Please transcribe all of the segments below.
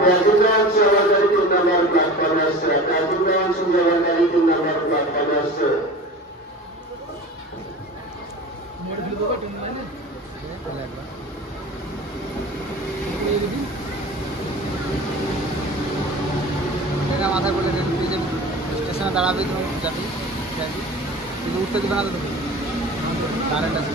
Platinum সেবাকারী 3 নম্বর প্ল্যাটফর্মে আসছে। Platinum সেবাকারী 3 নম্বর প্ল্যাটফর্মে আসছে। মাথায় বলে স্টেশনে দাঁড়াবে যাবি কিন্তু উঠতে দিবে না তো কারেন্ট আছে।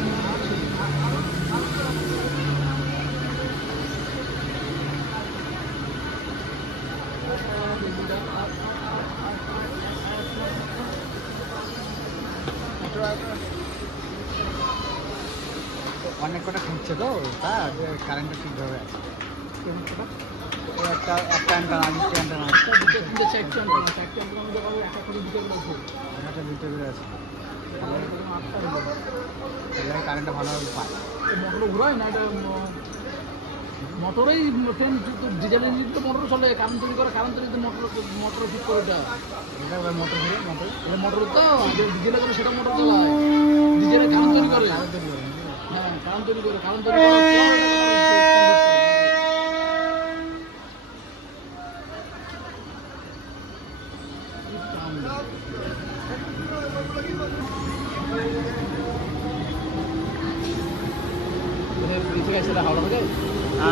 অনেক কটা খুঁজছে তো তার কারেন্টটা ঠিকভাবে আছে। একটা অ্যান্টানা দুটো অ্যান্টানা দুটো করে আছে। কারেন্টটা ভালোভাবে পায়। মোটর ঘুরায় না, এটা মোটরেই ট্রেন ডিজেল ইঞ্জিন তো মোটর চলে, কারেন্ট তৈরি করে, কারেন্ট তৈরি মোটর ঠিক করে। এটা মোটর ঘুরে মোটর তো ডিজেলে করে, সেটা মোটর চালায়, ডিজেলে কারেন্ট তৈরি করে। হ্যাঁ, কারেন্ট তৈরি করে, কারেন্ট তৈরি করে। হাওড়া থেকে না